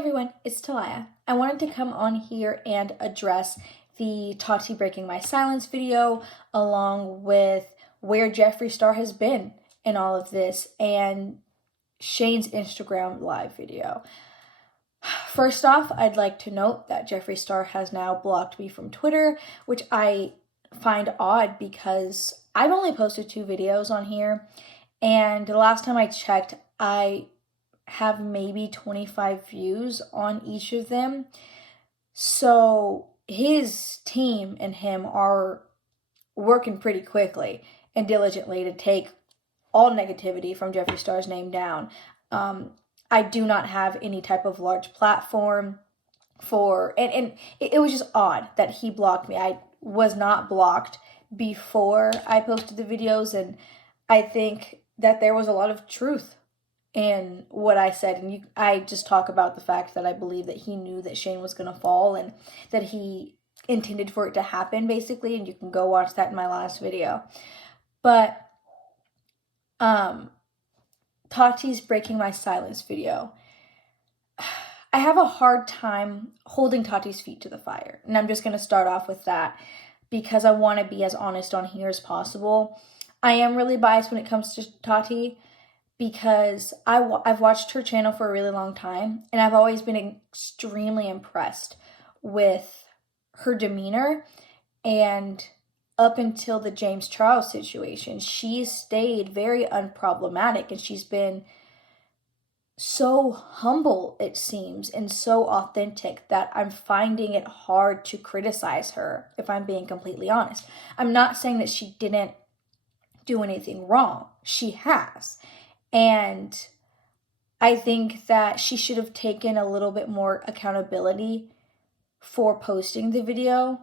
everyone, it's Talia. I wanted to come on here and address the Tati breaking my silence video, along with where Jeffree Star has been in all of this, and Shane's Instagram live video. First off, I'd like to note that Jeffree Star has now blocked me from Twitter, which I find odd because I've only posted 2 videos on here, and the last time I checked, I have maybe 25 views on each of them. So his team and him are working pretty quickly and diligently to take all negativity from Jeffree Star's name down. I do not have any type of large platform for, and it was just odd that he blocked me. I was not blocked before I posted the videos, and I think that there was a lot of truth in what I said, and I just talk about the fact that I believe that he knew that Shane was going to fall and that he intended for it to happen, basically, and you can go watch that in my last video. But Tati's breaking my silence video, I have a hard time holding Tati's feet to the fire, and I'm just going to start off with that because I want to be as honest on here as possible. I am really biased when it comes to Tati, because I've watched her channel for a really long time, and I've always been extremely impressed with her demeanor. And up until the James Charles situation, she's stayed very unproblematic, and she's been so humble, it seems, and so authentic that I'm finding it hard to criticize her, if I'm being completely honest. I'm not saying that she didn't do anything wrong. She has. And I think that she should have taken a little bit more accountability for posting the video.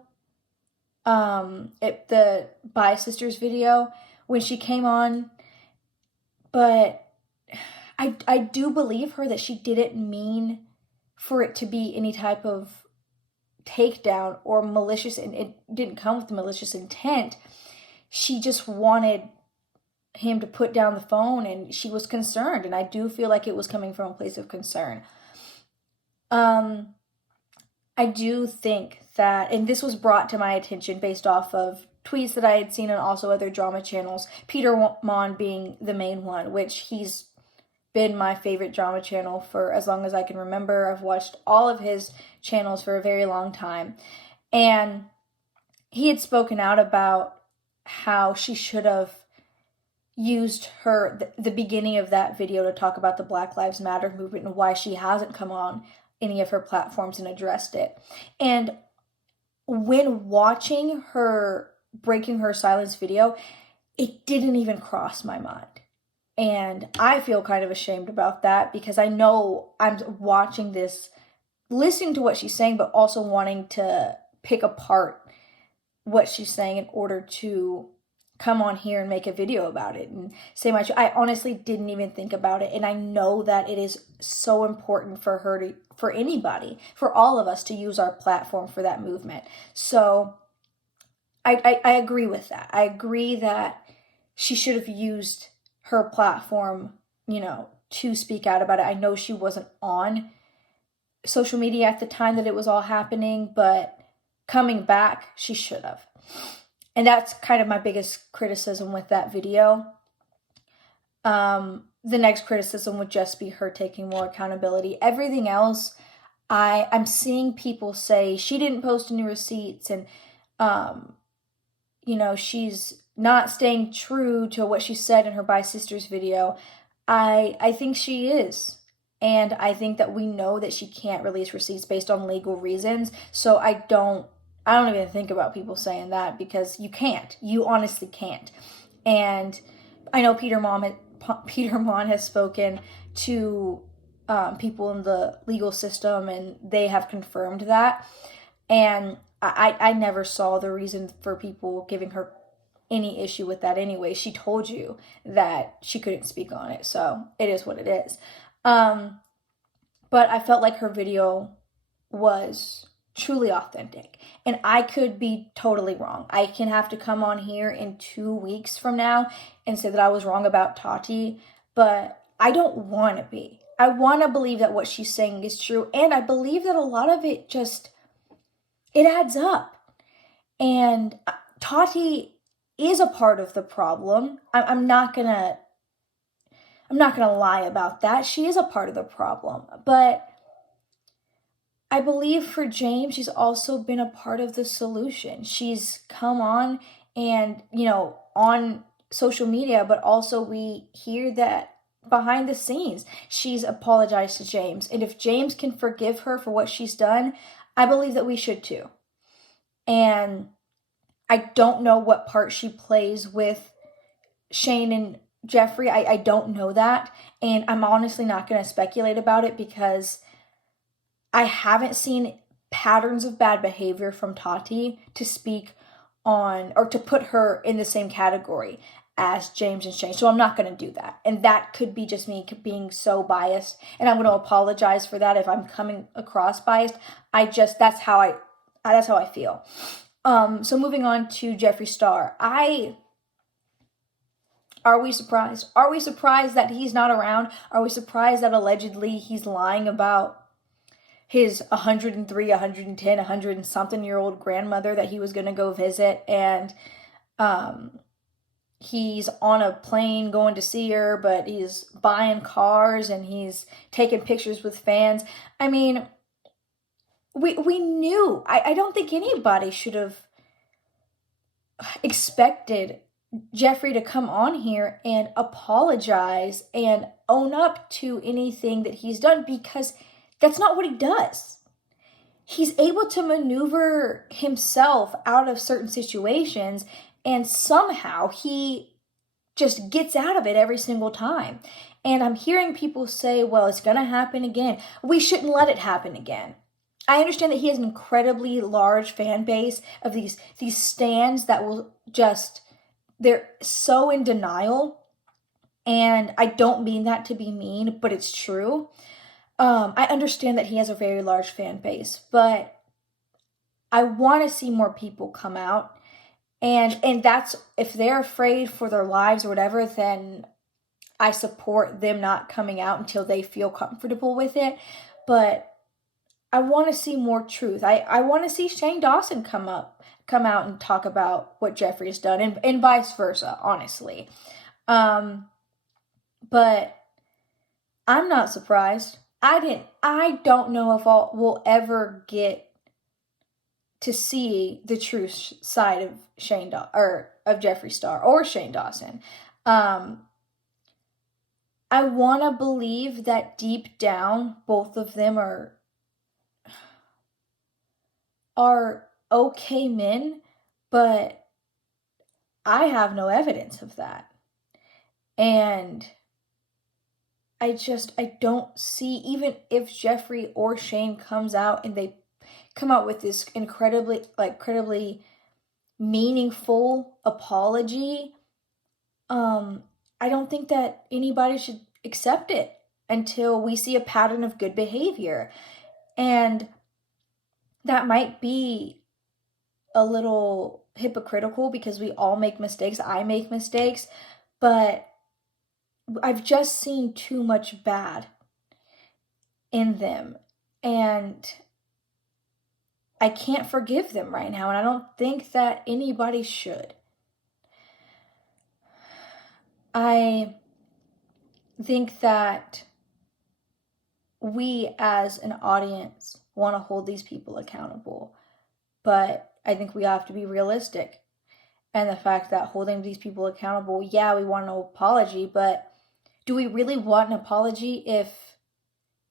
The Bye Sisters video when she came on. But I do believe her that she didn't mean for it to be any type of takedown or malicious, and it didn't come with malicious intent. She just wanted him to put down the phone, and she was concerned, and I do feel like it was coming from a place of concern. I do think that, and this was brought to my attention based off of tweets that I had seen and also other drama channels, Peter Mon being the main one, which he's been my favorite drama channel for as long as I can remember. I've watched all of his channels for a very long time, and he had spoken out about how she should have used the beginning of that video to talk about the Black Lives Matter movement and why she hasn't come on any of her platforms and addressed it. And when watching her breaking her silence video, it didn't even cross my mind. And I feel kind of ashamed about that, because I know I'm watching this, listening to what she's saying, but also wanting to pick apart what she's saying in order to come on here and make a video about it and say my I honestly didn't even think about it, and I know that it is so important for her for anybody, for all of us to use our platform for that movement. So I agree with that. I agree that she should have used her platform, to speak out about it. I know she wasn't on social media at the time that it was all happening, but coming back, she should have. And that's kind of my biggest criticism with that video. The next criticism would just be her taking more accountability. Everything else, I'm seeing people say she didn't post any receipts, and, she's not staying true to what she said in her Bye Sisters video. I think she is. And I think that we know that she can't release receipts based on legal reasons. So I don't even think about people saying that, because you can't. You honestly can't. And I know Peter Mon has spoken to people in the legal system, and they have confirmed that. And I never saw the reason for people giving her any issue with that anyway. She told you that she couldn't speak on it, so it is what it is. But I felt like her video was truly authentic, and I could be totally wrong. I can have to come on here in 2 weeks from now and say that I was wrong about Tati, but I don't want to be. I want to believe that what she's saying is true. And I believe that a lot of it it adds up. And Tati is a part of the problem. I'm not gonna lie about that. She is a part of the problem. But I believe for James, she's also been a part of the solution. She's come on and, on social media, but also we hear that behind the scenes, she's apologized to James. And if James can forgive her for what she's done, I believe that we should too. And I don't know what part she plays with Shane and Jeffree. I don't know that. And I'm honestly not going to speculate about it because I haven't seen patterns of bad behavior from Tati to speak on or to put her in the same category as James and Shane. So I'm not going to do that. And that could be just me being so biased. And I'm going to apologize for that if I'm coming across biased. That's how I feel. So moving on to Jeffree Star. Are we surprised? Are we surprised that he's not around? Are we surprised that allegedly he's lying about his 103, 110, 100 and something year old grandmother that he was going to go visit, and he's on a plane going to see her, but he's buying cars and he's taking pictures with fans? I mean, we knew. I don't think anybody should have expected Jeffree to come on here and apologize and own up to anything that he's done, because that's not what he does. He's able to maneuver himself out of certain situations, and somehow he just gets out of it every single time. And I'm hearing people say, well, it's going to happen again. We shouldn't let it happen again. I understand that he has an incredibly large fan base of these stans that will just, they're so in denial. And I don't mean that to be mean, but it's true. I understand that he has a very large fan base, but I want to see more people come out. And that's, if they're afraid for their lives or whatever, then I support them not coming out until they feel comfortable with it. But I want to see more truth. I want to see Shane Dawson come out and talk about what Jeffree has done, and vice versa, honestly. But I'm not surprised. I don't know if we'll ever get to see the true side of of Jeffree Star or Shane Dawson. I want to believe that deep down, both of them are okay men, but I have no evidence of that. And I don't see, even if Jeffree or Shane comes out and they come out with this incredibly meaningful apology, I don't think that anybody should accept it until we see a pattern of good behavior. And that might be a little hypocritical because we all make mistakes. I make mistakes, but I've just seen too much bad in them, and I can't forgive them right now, and I don't think that anybody should. I think that we as an audience want to hold these people accountable, but I think we have to be realistic. And the fact that holding these people accountable, yeah, we want an apology, but do we really want an apology if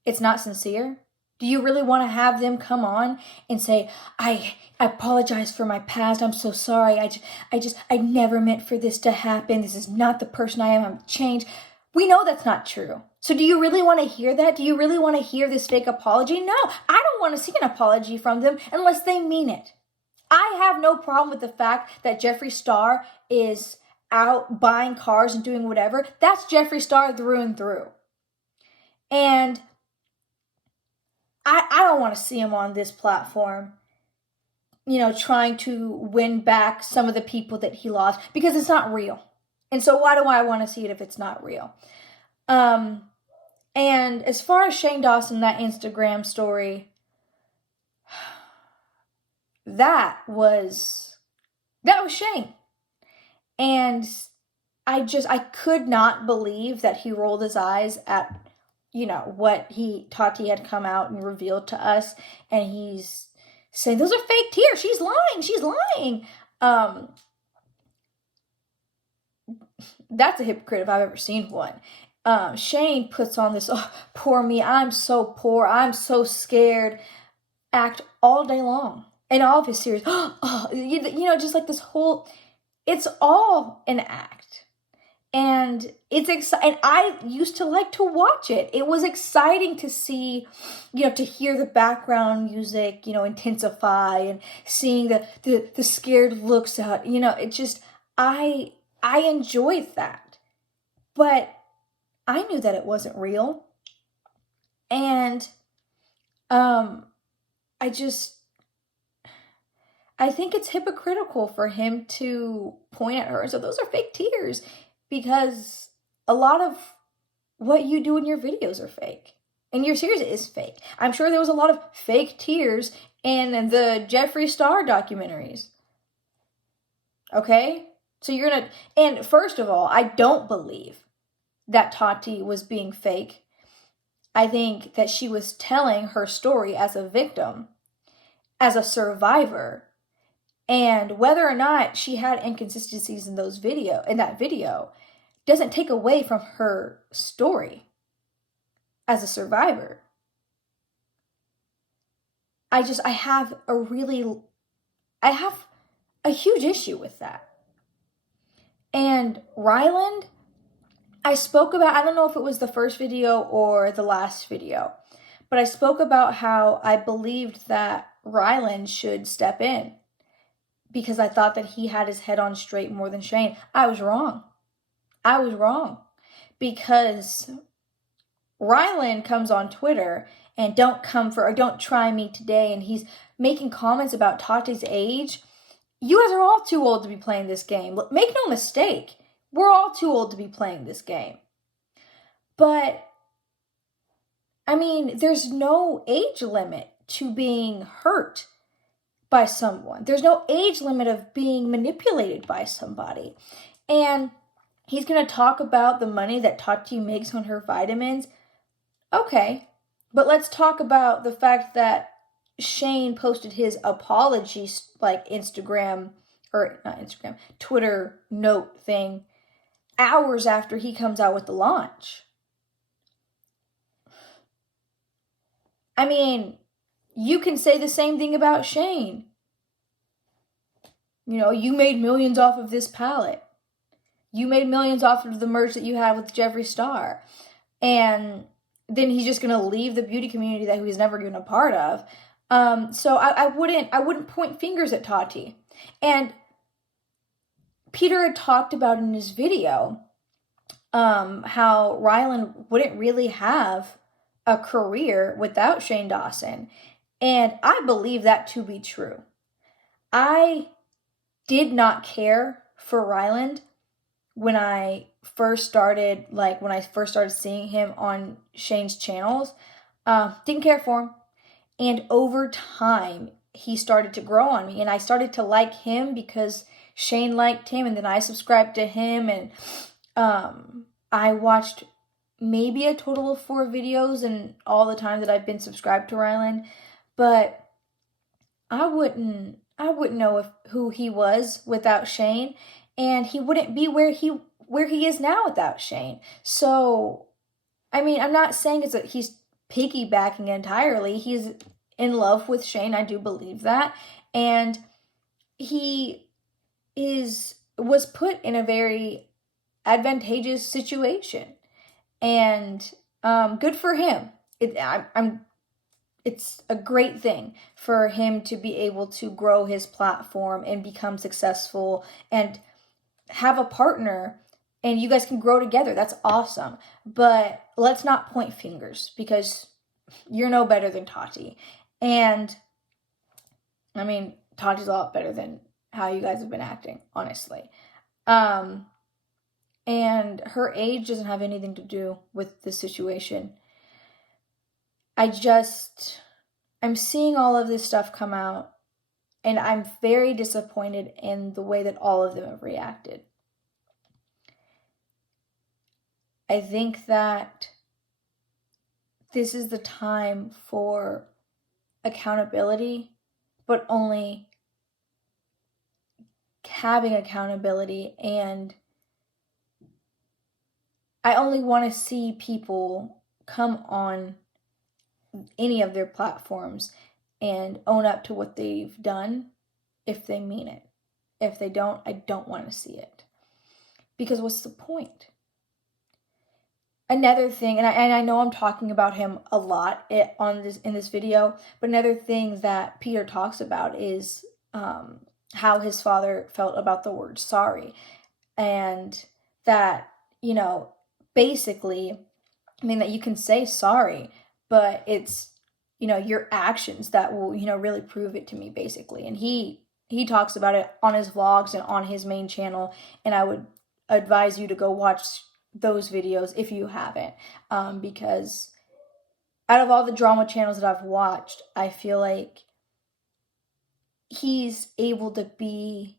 it's not sincere? Do you really want to have them come on and say, I apologize for my past. I'm so sorry. I never meant for this to happen. This is not the person I am. I'm changed. We know that's not true. So do you really want to hear that? Do you really want to hear this fake apology? No, I don't want to see an apology from them unless they mean it. I have no problem with the fact that Jeffree Star is out buying cars and doing whatever. That's Jeffree Star through and through. And I don't want to see him on this platform, trying to win back some of the people that he lost, because it's not real. And so why do I want to see it if it's not real? And And as far as Shane Dawson, that Instagram story, that was Shane. And I could not believe that he rolled his eyes at, what Tati had come out and revealed to us. And he's saying, those are fake tears. She's lying. That's a hypocrite if I've ever seen one. Shane puts on this, oh, poor me, I'm so poor, I'm so scared, act all day long. In all of his series, just like this whole, it's all an act. And it's exciting. And I used to like to watch it. It was exciting to see, to hear the background music, intensify, and seeing the scared looks out. It just, I enjoyed that. But I knew that it wasn't real. And I think it's hypocritical for him to point at her and say, those are fake tears, because a lot of what you do in your videos are fake. And your series is fake. I'm sure there was a lot of fake tears in the Jeffree Star documentaries. Okay? So and first of all, I don't believe that Tati was being fake. I think that she was telling her story as a victim, as a survivor. And whether or not she had inconsistencies in that video doesn't take away from her story as a survivor. I have a huge issue with that. And Ryland, I spoke about, I don't know if it was the first video or the last video, but I spoke about how I believed that Rylands should step in, because I thought that he had his head on straight more than Shane. I was wrong. Because Ryland comes on Twitter and don't try me today, and he's making comments about Tati's age. You guys are all too old to be playing this game. Make no mistake. We're all too old to be playing this game. But, there's no age limit to being hurt by someone. There's no age limit of being manipulated by somebody. And he's going to talk about the money that Tati makes on her vitamins. Okay, but let's talk about the fact that Shane posted his apology, Twitter note thing hours after he comes out with the launch. You can say the same thing about Shane. You made millions off of this palette. You made millions off of the merch that you have with Jeffree Star. And then he's just going to leave the beauty community that he's never been a part of. So I wouldn't point fingers at Tati. And Peter had talked about in his video how Ryland wouldn't really have a career without Shane Dawson. And I believe that to be true. I did not care for Ryland when I first started seeing him on Shane's channels. Didn't care for him. And over time, he started to grow on me. And I started to like him because Shane liked him. And then I subscribed to him. And I watched maybe a total of 4 videos in all the time that I've been subscribed to Ryland. But I wouldn't know who he was without Shane, and he wouldn't be where he is now without Shane. So, I'm not saying he's piggybacking entirely. He's in love with Shane. I do believe that, and he was put in a very advantageous situation, and good for him. It's a great thing for him to be able to grow his platform and become successful and have a partner, and you guys can grow together. That's awesome. But let's not point fingers, because you're no better than Tati. And Tati's a lot better than how you guys have been acting, honestly. And her age doesn't have anything to do with the situation. I'm seeing all of this stuff come out, and I'm very disappointed in the way that all of them have reacted. I think that this is the time for accountability, but only having accountability. And I only want to see people come on any of their platforms and own up to what they've done if they mean it. If they don't, I don't want to see it. Because what's the point? Another thing, and I know I'm talking about him a lot in this video, but another thing that Peter talks about is how his father felt about the word sorry. And that, basically, that you can say sorry, but it's, your actions that will, really prove it to me, basically. And he talks about it on his vlogs and on his main channel, and I would advise you to go watch those videos if you haven't, because out of all the drama channels that I've watched, I feel like he's able to be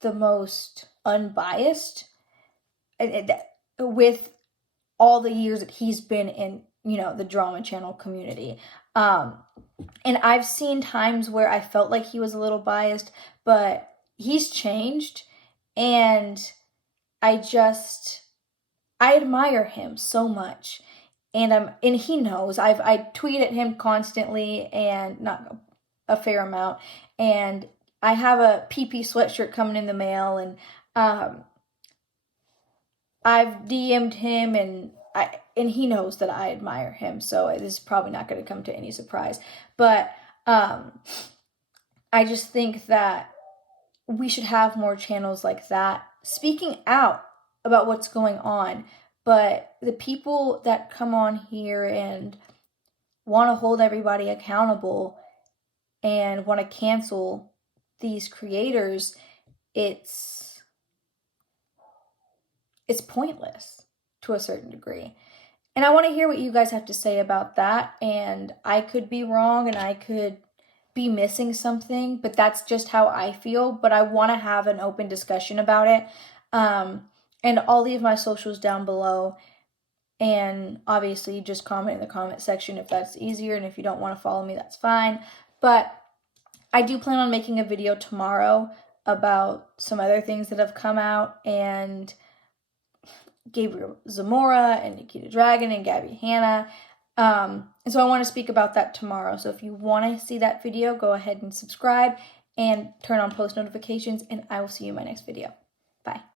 the most unbiased with all the years that he's been in, the drama channel community. And I've seen times where I felt like he was a little biased, but he's changed, and I admire him so much, and he knows. I tweet at him constantly, and not a fair amount, and I have a PP sweatshirt coming in the mail, and I've DM'd him, and he knows that I admire him, so this is probably not going to come to any surprise, but I just think that we should have more channels like that speaking out about what's going on. But the people that come on here and want to hold everybody accountable and want to cancel these creators, it's pointless to a certain degree. And I want to hear what you guys have to say about that. And I could be wrong, and I could be missing something, but that's just how I feel. But I want to have an open discussion about it. And I'll leave my socials down below. And obviously just comment in the comment section if that's easier. And if you don't want to follow me, that's fine. But I do plan on making a video tomorrow about some other things that have come out. And Gabriel Zamora and Nikita Dragon and Gabby Hanna. And so I want to speak about that tomorrow. So if you want to see that video, go ahead and subscribe and turn on post notifications. And I will see you in my next video. Bye.